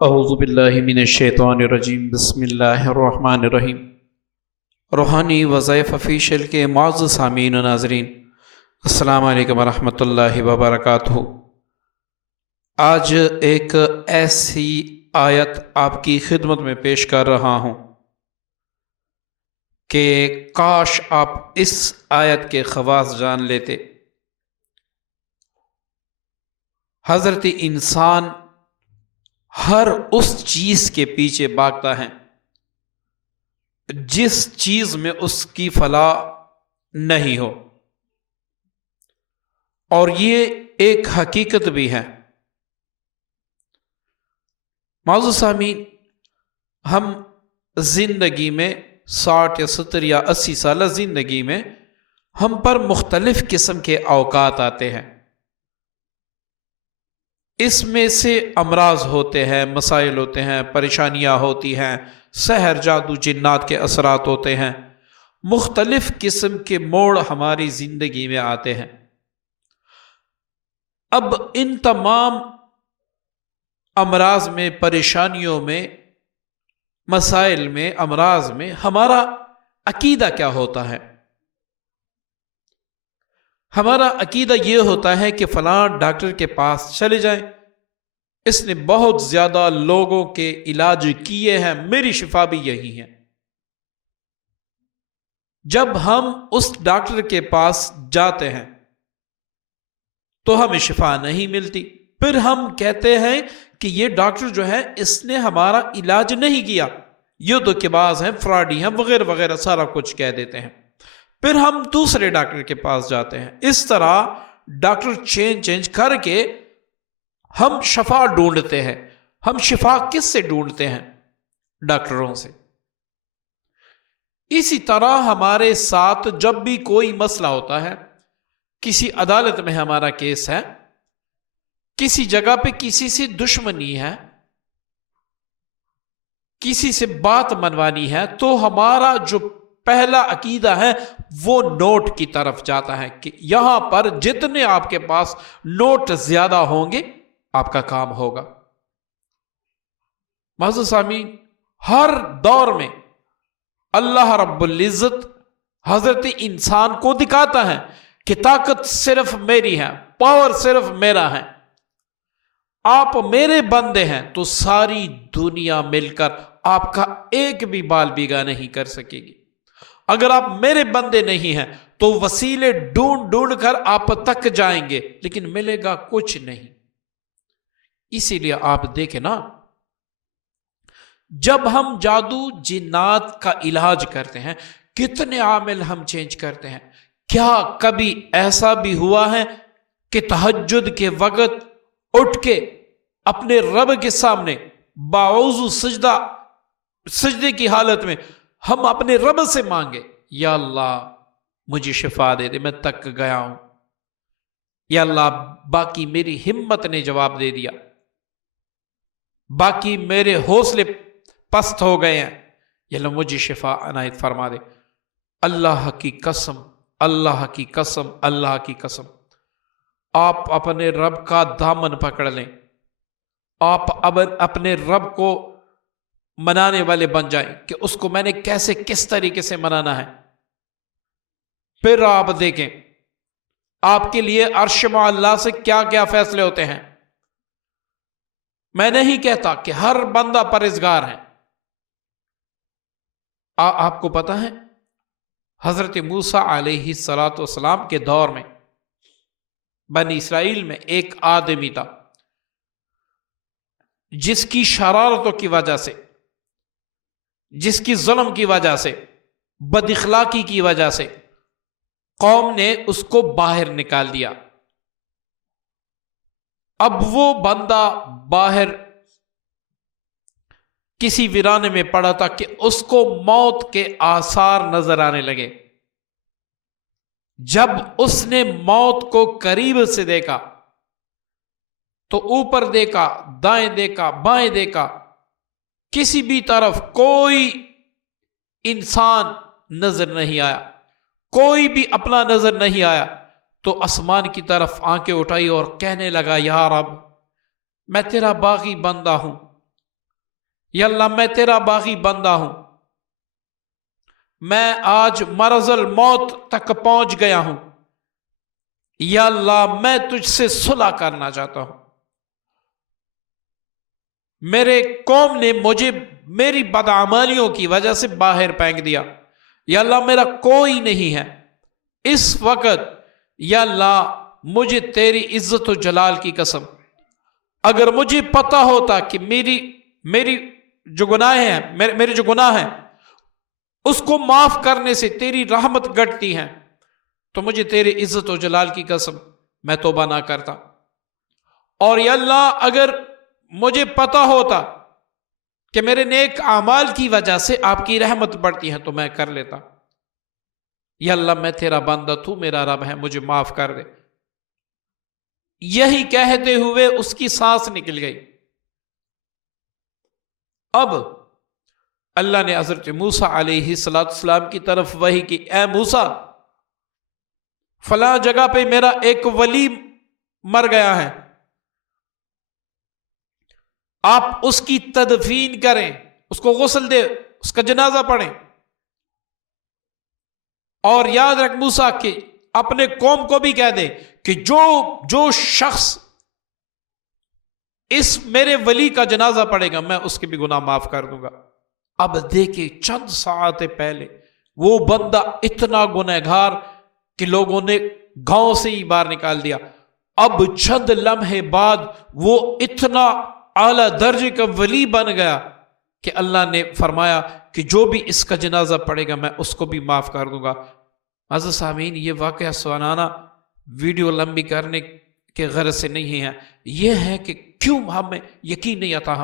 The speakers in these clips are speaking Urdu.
اعوذ باللہ من الشیطان الرجیم، بسم اللہ الرحمن الرحیم۔ روحانی وظائف آفیشیل کے معزز سامعین و ناظرین، السلام علیکم ورحمۃ اللہ وبرکاتہ۔ آج ایک ایسی آیت آپ کی خدمت میں پیش کر رہا ہوں کہ کاش آپ اس آیت کے خواص جان لیتے۔ حضرت انسان ہر اس چیز کے پیچھے بھاگتا ہے جس چیز میں اس کی فلاح نہیں ہو، اور یہ ایک حقیقت بھی ہے۔ معزز سامعین، ہم زندگی میں 60 یا 70 یا 80 سالہ زندگی میں ہم پر مختلف قسم کے اوقات آتے ہیں۔ اس میں سے امراض ہوتے ہیں، مسائل ہوتے ہیں، پریشانیاں ہوتی ہیں، سحر جادو جنات کے اثرات ہوتے ہیں، مختلف قسم کے موڑ ہماری زندگی میں آتے ہیں۔ اب ان تمام امراض میں، پریشانیوں میں، مسائل میں، امراض میں ہمارا عقیدہ کیا ہوتا ہے؟ ہمارا عقیدہ یہ ہوتا ہے کہ فلاں ڈاکٹر کے پاس چلے جائیں، اس نے بہت زیادہ لوگوں کے علاج کیے ہیں، میری شفا بھی یہی ہے۔ جب ہم اس ڈاکٹر کے پاس جاتے ہیں تو ہمیں شفا نہیں ملتی، پھر ہم کہتے ہیں کہ یہ ڈاکٹر جو ہے اس نے ہمارا علاج نہیں کیا، یہ تو کے باز ہیں، فراڈی ہیں، وغیرہ وغیرہ سارا کچھ کہہ دیتے ہیں۔ پھر ہم دوسرے ڈاکٹر کے پاس جاتے ہیں۔ اس طرح ڈاکٹر چینج کر کے ہم شفا ڈھونڈتے ہیں۔ ہم شفا کس سے ڈھونڈتے ہیں؟ ڈاکٹروں سے۔ اسی طرح ہمارے ساتھ جب بھی کوئی مسئلہ ہوتا ہے، کسی عدالت میں ہمارا کیس ہے، کسی جگہ پہ کسی سے دشمنی ہے، کسی سے بات منوانی ہے، تو ہمارا جو پہلا عقیدہ ہے وہ نوٹ کی طرف جاتا ہے کہ یہاں پر جتنے آپ کے پاس نوٹ زیادہ ہوں گے آپ کا کام ہوگا۔ معزز سامعین، ہر دور میں اللہ رب العزت حضرت انسان کو دکھاتا ہے کہ طاقت صرف میری ہے، پاور صرف میرا ہے، آپ میرے بندے ہیں تو ساری دنیا مل کر آپ کا ایک بھی بال بیگا نہیں کر سکے گی۔ اگر آپ میرے بندے نہیں ہیں تو وسیلے ڈھونڈ کر آپ تک جائیں گے لیکن ملے گا کچھ نہیں۔ اسی لیے آپ دیکھیں نا، جب ہم جادو جنات کا علاج کرتے ہیں کتنے عامل ہم چینج کرتے ہیں۔ کیا کبھی ایسا بھی ہوا ہے کہ تہجد کے وقت اٹھ کے اپنے رب کے سامنے باوضو سجدے کی حالت میں ہم اپنے رب سے مانگے، یا اللہ مجھے شفا دے دے، میں تک گیا ہوں، یا اللہ باقی میری ہمت نے جواب دے دیا، باقی میرے حوصلے پست ہو گئے ہیں، یا اللہ مجھے شفا عنایت فرما دے۔ اللہ کی قسم، اللہ کی قسم، اللہ کی قسم، آپ اپنے رب کا دامن پکڑ لیں، آپ اپنے رب کو منانے والے بن جائیں کہ اس کو میں نے کیسے کس طریقے سے منانا ہے۔ پھر آپ دیکھیں آپ کے لیے عرش معلیٰ سے کیا کیا فیصلے ہوتے ہیں۔ میں نہیں کہتا کہ ہر بندہ پرہیزگار ہے۔ آپ کو پتہ ہے حضرت موسیٰ علیہ السلام کے دور میں بنی اسرائیل میں ایک آدمی تھا جس کی شرارتوں کی وجہ سے، جس کی ظلم کی وجہ سے، بد اخلاقی کی وجہ سے قوم نے اس کو باہر نکال دیا۔ اب وہ بندہ باہر کسی ویرانے میں پڑا تھا کہ اس کو موت کے آثار نظر آنے لگے۔ جب اس نے موت کو قریب سے دیکھا تو اوپر دیکھا، دائیں دیکھا، بائیں دیکھا، کسی بھی طرف کوئی انسان نظر نہیں آیا، کوئی بھی اپنا نظر نہیں آیا، تو آسمان کی طرف آنکھیں اٹھائی اور کہنے لگا، یا رب میں تیرا باغی بندہ ہوں، یا اللہ میں تیرا باغی بندہ ہوں، میں آج مرض الموت تک پہنچ گیا ہوں، یا اللہ میں تجھ سے صلح کرنا چاہتا ہوں، میرے قوم نے مجھے میری بدعمالیوں کی وجہ سے باہر پھینک دیا، یا اللہ میرا کوئی نہیں ہے اس وقت، یا اللہ مجھے تیری عزت و جلال کی قسم اگر مجھے پتا ہوتا کہ میری جو گناہ ہیں، میرے جو گناہ ہیں اس کو معاف کرنے سے تیری رحمت گھٹتی ہے، تو مجھے تیری عزت و جلال کی قسم میں توبہ نہ کرتا، اور یا اللہ اگر مجھے پتا ہوتا کہ میرے نیک اعمال کی وجہ سے آپ کی رحمت بڑھتی ہے تو میں کر لیتا، یا اللہ میں تیرا بندہ، تو میرا رب ہے، مجھے معاف کر دے۔ یہی کہتے ہوئے اس کی سانس نکل گئی۔ اب اللہ نے حضرت موسیٰ علیہ السلام کی طرف وحی کی، اے موسیٰ فلاں جگہ پہ میرا ایک ولی مر گیا ہے، آپ اس کی تدفین کریں، اس کو غسل دے، اس کا جنازہ پڑھیں، اور یاد رکھ موسیٰ کہ اپنے قوم کو بھی کہہ دے کہ جو شخص اس میرے ولی کا جنازہ پڑھے گا میں اس کے بھی گناہ معاف کر دوں گا۔ اب دیکھیں چند ساعت پہلے وہ بندہ اتنا گنہگار کہ لوگوں نے گاؤں سے ہی باہر نکال دیا، اب چند لمحے بعد وہ اتنا اعلیٰ درجے کا ولی بن گیا کہ اللہ نے فرمایا کہ جو بھی اس کا جنازہ پڑھے گا میں اس کو بھی معاف کر دوں گا۔ عزیز سامعین، یہ واقعہ سنانا ویڈیو لمبی کرنے کے غرض سے نہیں ہے، یہ ہے کہ کیوں ہمیں یقین نہیں آتا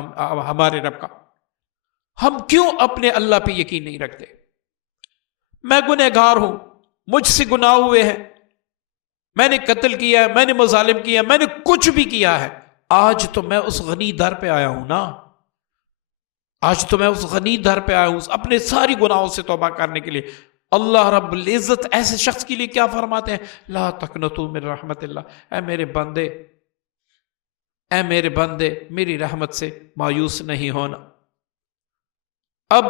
ہمارے رب کا، ہم کیوں اپنے اللہ پہ یقین نہیں رکھتے۔ میں گنہگار ہوں، مجھ سے گناہ ہوئے ہیں، میں نے قتل کیا ہے، میں نے مظالم کیا ہے، میں نے کچھ بھی کیا ہے، آج تو میں اس غنی در پہ آیا ہوں نا، آج تو میں اس غنی در پہ آیا ہوں اپنے ساری گناہوں سے توبہ کرنے کے لیے۔ اللہ رب العزت ایسے شخص کے لیے کیا فرماتے ہیں؟ لا تقنطوا من رحمت اللہ، اے میرے بندے میری رحمت سے مایوس نہیں ہونا۔ اب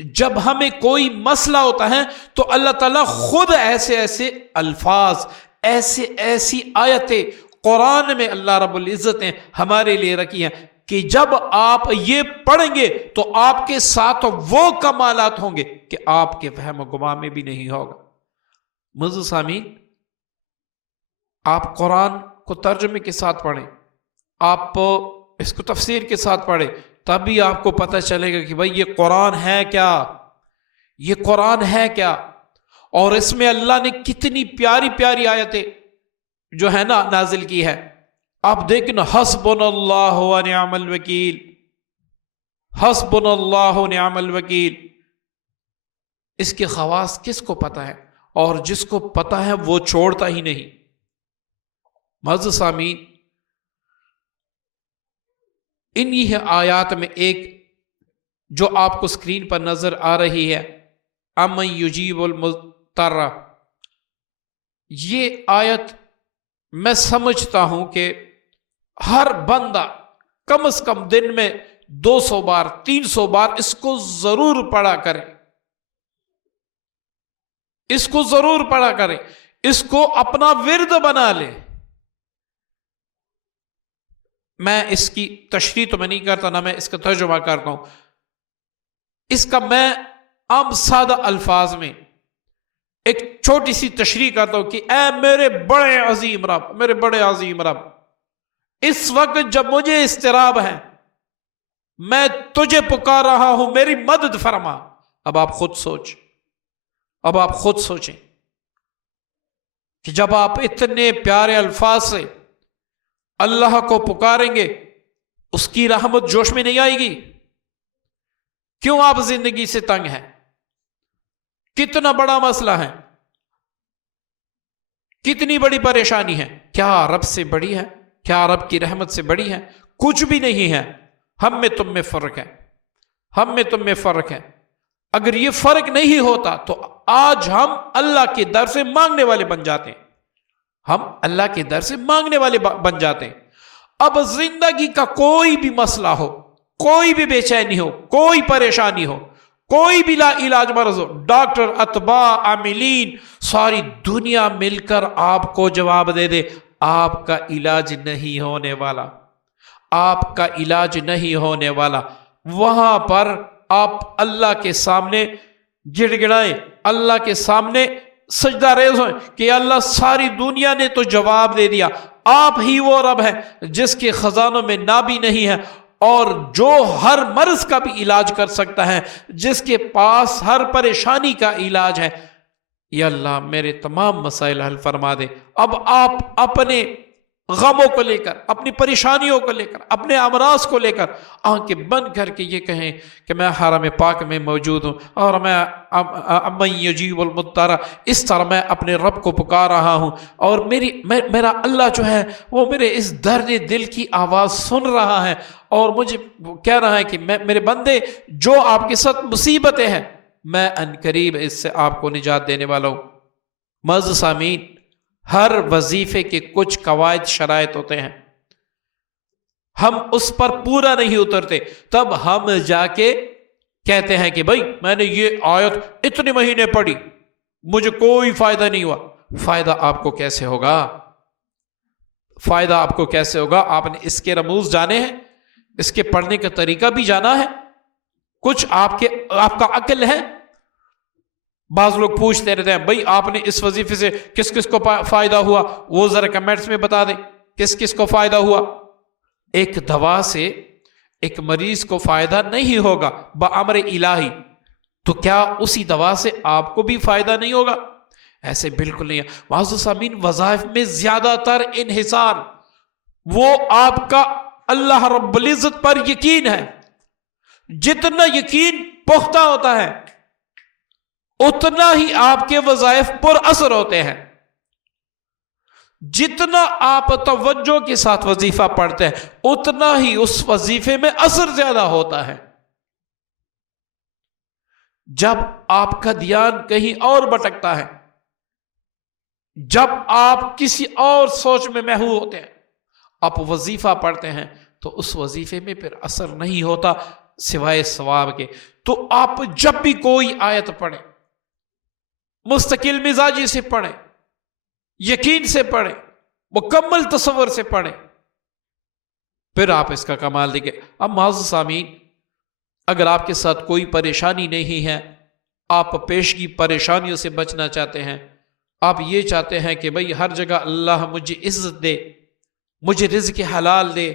جب ہمیں کوئی مسئلہ ہوتا ہے تو اللہ تعالیٰ خود ایسے الفاظ، ایسی آیتیں قرآن میں اللہ رب العزت نے ہمارے لیے رکھی ہیں کہ جب آپ یہ پڑھیں گے تو آپ کے ساتھ وہ کمالات ہوں گے کہ آپ کے وہم و گمان میں بھی نہیں ہوگا۔ معزز سامعین، آپ قرآن کو ترجمے کے ساتھ پڑھیں، آپ اس کو تفسیر کے ساتھ پڑھیں، تبھی آپ کو پتہ چلے گا کہ بھائی یہ قرآن ہے کیا، یہ قرآن ہے کیا، اور اس میں اللہ نے کتنی پیاری پیاری آیتیں جو ہے نا نازل کی ہے۔ آپ دیکھنا، حسبنا اللہ و نعم الوکیل، حسبنا اللہ و نعم الوکیل، اس کے خواص کس کو پتہ ہے، اور جس کو پتہ ہے وہ چھوڑتا ہی نہیں۔ معزز سامعین، انہی آیات میں ایک جو آپ کو اسکرین پر نظر آ رہی ہے، امن یجیب المضطر، یہ آیت میں سمجھتا ہوں کہ ہر بندہ کم از کم دن میں 200 بار 300 بار اس کو ضرور پڑھا کرے، اس کو ضرور پڑھا کرے، اس کو اپنا ورد بنا لے۔ میں اس کی تشریح تو میں نہیں کرتا، نہ میں اس کا ترجمہ کرتا ہوں، اس کا میں عام سادہ الفاظ میں ایک چھوٹی سی تشریح کرتا ہوں کہ اے میرے بڑے عظیم رب، میرے بڑے عظیم رب، اس وقت جب مجھے اضطراب ہے، میں تجھے پکار رہا ہوں، میری مدد فرما۔ اب آپ خود سوچیں کہ جب آپ اتنے پیارے الفاظ سے اللہ کو پکاریں گے، اس کی رحمت جوش میں نہیں آئے گی؟ کیوں آپ زندگی سے تنگ ہیں؟ کتنا بڑا مسئلہ ہے، کتنی بڑی پریشانی ہے، کیا رب سے بڑی ہے؟ کیا رب کی رحمت سے بڑی ہے؟ کچھ بھی نہیں ہے۔ ہم میں تم میں فرق ہے، ہم میں تم میں فرق ہے۔ اگر یہ فرق نہیں ہوتا تو آج ہم اللہ کے در سے مانگنے والے بن جاتے ہیں، ہم اللہ کے در سے مانگنے والے بن جاتے ہیں۔ اب زندگی کا کوئی بھی مسئلہ ہو، کوئی بھی بے چینی ہو، کوئی پریشانی ہو، کوئی بھی لا علاج مرض ہو، ڈاکٹر، اتباع، عاملین، ساری دنیا مل کر آپ کو جواب دے دے آپ کا علاج نہیں ہونے والا، آپ کا علاج نہیں ہونے والا، وہاں پر آپ اللہ کے سامنے گڑ گڑائیں، اللہ کے سامنے سجدہ ریز ہوئیں کہ اللہ ساری دنیا نے تو جواب دے دیا، آپ ہی وہ رب ہے جس کے خزانوں میں نابی نہیں ہے، اور جو ہر مرض کا بھی علاج کر سکتا ہے، جس کے پاس ہر پریشانی کا علاج ہے، یا اللہ میرے تمام مسائل حل فرما دے۔ اب آپ اپنے غموں کو لے کر، اپنی پریشانیوں کو لے کر، اپنے امراض کو لے کر آنکھیں بند کر کے یہ کہیں کہ میں حرم پاک میں موجود ہوں اور میں امن یجیب المضطر، اس طرح میں اپنے رب کو پکار رہا ہوں، اور میرا اللہ جو ہے وہ میرے اس درد دل کی آواز سن رہا ہے، اور مجھے کہہ رہا ہے کہ میرے بندے جو آپ کے ساتھ مصیبتیں ہیں، میں ان قریب اس سے آپ کو نجات دینے والا ہوں۔ معزز سامعین، ہر وظیفے کے کچھ قواعد شرائط ہوتے ہیں، ہم اس پر پورا نہیں اترتے، تب ہم جا کے کہتے ہیں کہ بھائی میں نے یہ آیت اتنے مہینے پڑھی، مجھے کوئی فائدہ نہیں ہوا۔ فائدہ آپ کو کیسے ہوگا؟ فائدہ آپ کو کیسے ہوگا؟ آپ نے اس کے رموز جانے ہیں، اس کے پڑھنے کا طریقہ بھی جانا ہے، کچھ آپ کا عقل ہے۔ بعض لوگ پوچھتے رہتے ہیں بھائی آپ نے اس وظیفے سے کس کس کو فائدہ ہوا، وہ ذرا کمنٹس میں بتا دیں کس کس کو فائدہ ہوا۔ ایک دوا سے ایک مریض کو فائدہ نہیں ہوگا بامر الہی، تو کیا اسی دوا سے آپ کو بھی فائدہ نہیں ہوگا؟ ایسے بالکل نہیں ہے۔ معزز سامعین، وظائف میں زیادہ تر انحصار وہ آپ کا اللہ رب العزت پر یقین ہے۔ جتنا یقین پختہ ہوتا ہے اتنا ہی آپ کے وظائف پر اثر ہوتے ہیں، جتنا آپ توجہ کے ساتھ وظیفہ پڑھتے ہیں اتنا ہی اس وظیفے میں اثر زیادہ ہوتا ہے۔ جب آپ کا دھیان کہیں اور بھٹکتا ہے، جب آپ کسی اور سوچ میں محو ہوتے ہیں، آپ وظیفہ پڑھتے ہیں تو اس وظیفے میں پھر اثر نہیں ہوتا سوائے ثواب کے۔ تو آپ جب بھی کوئی آیت پڑھیں، مستقل مزاجی سے پڑھیں، یقین سے پڑھیں، مکمل تصور سے پڑھیں، پھر آپ اس کا کمال دیکھیں۔ اب معزز سامعین، اگر آپ کے ساتھ کوئی پریشانی نہیں ہے، آپ پیشگی پریشانیوں سے بچنا چاہتے ہیں، آپ یہ چاہتے ہیں کہ بھئی ہر جگہ اللہ مجھے عزت دے، مجھے رزق حلال دے،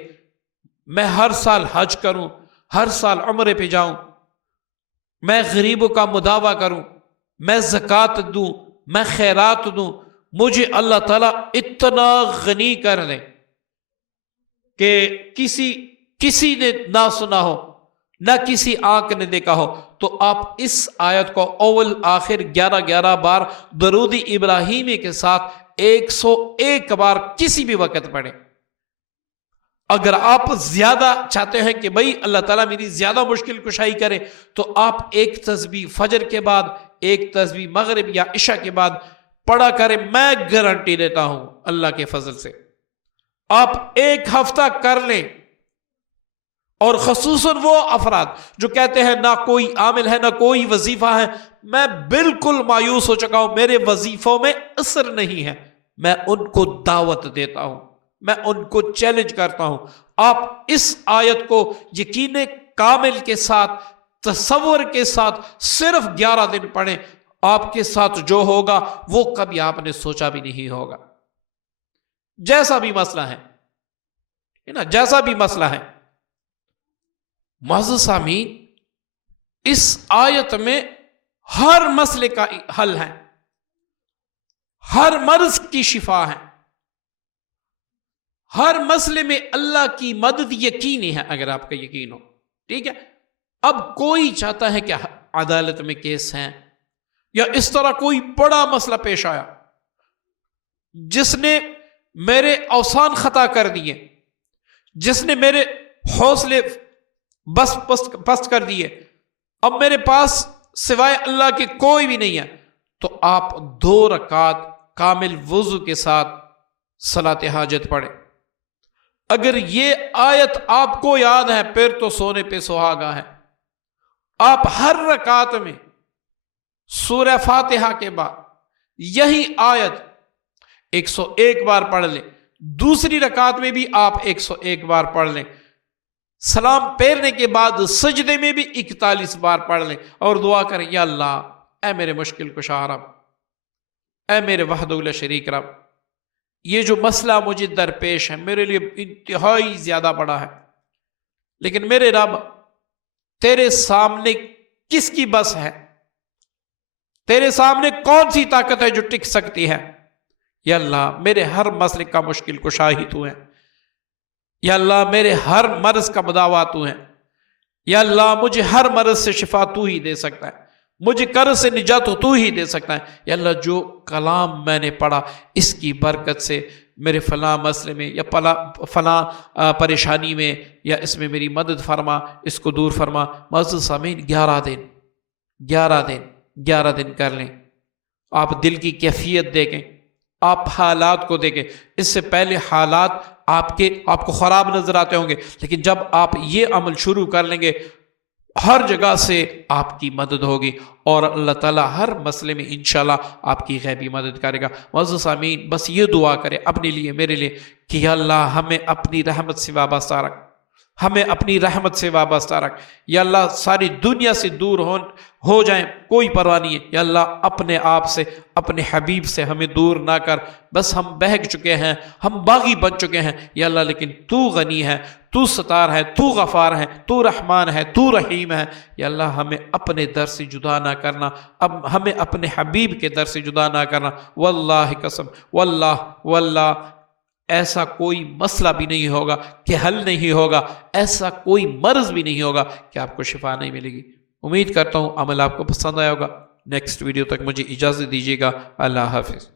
میں ہر سال حج کروں، ہر سال عمرے پہ جاؤں، میں غریبوں کا مداوع کروں، میں زکوٰۃ دوں، میں خیرات دوں، مجھے اللہ تعالیٰ اتنا غنی کر دے کہ کسی نے نہ سنا ہو، نہ کسی آنکھ نے دیکھا ہو، تو آپ اس آیت کو اول آخر 11 بار درود ابراہیمی کے ساتھ 101 بار کسی بھی وقت پڑھیں۔ اگر آپ زیادہ چاہتے ہیں کہ بھئی اللہ تعالیٰ میری زیادہ مشکل کشائی کرے، تو آپ ایک تسبیح فجر کے بعد، ایک تسبیح مغرب یا عشاء کے بعد پڑھا کریں۔ میں گارنٹی دیتا ہوں اللہ کے فضل سے آپ ایک ہفتہ کر لیں، اور خصوصاً وہ افراد جو کہتے ہیں نہ کوئی عامل ہے، نہ کوئی وظیفہ ہے، میں بالکل مایوس ہو چکا ہوں، میرے وظیفوں میں اثر نہیں ہے، میں ان کو دعوت دیتا ہوں، میں ان کو چیلنج کرتا ہوں، آپ اس آیت کو یقین کامل کے ساتھ، تصور کے ساتھ صرف 11 دن پڑھیں، آپ کے ساتھ جو ہوگا وہ کبھی آپ نے سوچا بھی نہیں ہوگا۔ جیسا بھی مسئلہ ہے نا، جیسا بھی مسئلہ ہے۔ معزز سامعین، اس آیت میں ہر مسئلے کا حل ہے، ہر مرض کی شفا ہے، ہر مسئلے میں اللہ کی مدد یقینی ہے اگر آپ کا یقین ہو، ٹھیک ہے۔ اب کوئی چاہتا ہے کہ عدالت میں کیس ہیں یا اس طرح کوئی بڑا مسئلہ پیش آیا جس نے میرے اوسان خطا کر دیے، جس نے میرے حوصلے بس پست کر دیے، اب میرے پاس سوائے اللہ کے کوئی بھی نہیں ہے، تو آپ 2 رکعت کامل وضو کے ساتھ صلاۃ حاجت پڑھیں۔ اگر یہ آیت آپ کو یاد ہے پھر تو سونے پہ سہاگا ہے. آپ ہر رکعت میں سورہ فاتحہ کے بعد یہی آیت 101 بار پڑھ لیں. دوسری رکعت میں بھی آپ 101 بار پڑھ لیں. سلام پھیرنے کے بعد سجدے میں بھی 41 بار پڑھ لیں اور دعا کریں یا اللہ اے میرے مشکل کشا رب، اے میرے وحدہ لا شریک رب، یہ جو مسئلہ مجھے درپیش ہے میرے لیے انتہائی زیادہ بڑا ہے، لیکن میرے رب تیرے سامنے کس کی بس ہے؟ تیرے سامنے کون سی طاقت ہے جو ٹک سکتی ہے؟ یا اللہ میرے ہر مسئلے کا مشکل کشا ہی تو ہے. یا اللہ میرے ہر مرض کا مداوا تو ہے. یا اللہ مجھے ہر مرض سے شفا تو ہی دے سکتا ہے، مجھے قرض سے نجات تو ہی دے سکتا ہے. یا اللہ جو کلام میں نے پڑھا اس کی برکت سے میرے فلاں مسئلے میں یا فلاں پریشانی میں یا اس میں میری مدد فرما، اس کو دور فرما. معزز سامعین 11 دن کر لیں. آپ دل کی کیفیت دیکھیں، آپ حالات کو دیکھیں. اس سے پہلے حالات آپ کو خراب نظر آتے ہوں گے، لیکن جب آپ یہ عمل شروع کر لیں گے ہر جگہ سے آپ کی مدد ہوگی اور اللہ تعالیٰ ہر مسئلے میں انشاءاللہ آپ کی غیبی مدد کرے گا. معزز سامعین بس یہ دعا کریں اپنے لیے میرے لیے کہ یا اللہ ہمیں اپنی رحمت سے وابستہ رکھ، ہمیں اپنی رحمت سے وابستہ رکھ. یا اللہ ساری دنیا سے دور ہو جائیں کوئی پرواہ نہیں ہے. یا اللہ اپنے آپ سے اپنے حبیب سے ہمیں دور نہ کر. بس ہم بہک چکے ہیں، ہم باغی بن چکے ہیں یا اللہ، لیکن تو غنی ہے، تو ستار ہے، تو غفار ہے، تو رحمان ہے، تو رحیم ہے. یا اللہ ہمیں اپنے در سے جدا نہ کرنا، اب ہمیں اپنے حبیب کے در سے جدا نہ کرنا. واللہ قسم، واللہ ایسا کوئی مسئلہ بھی نہیں ہوگا کہ حل نہیں ہوگا، ایسا کوئی مرض بھی نہیں ہوگا کہ آپ کو شفا نہیں ملے گی. امید کرتا ہوں عمل آپ کو پسند آیا ہوگا. نیکسٹ ویڈیو تک مجھے اجازت دیجیے گا. اللہ حافظ.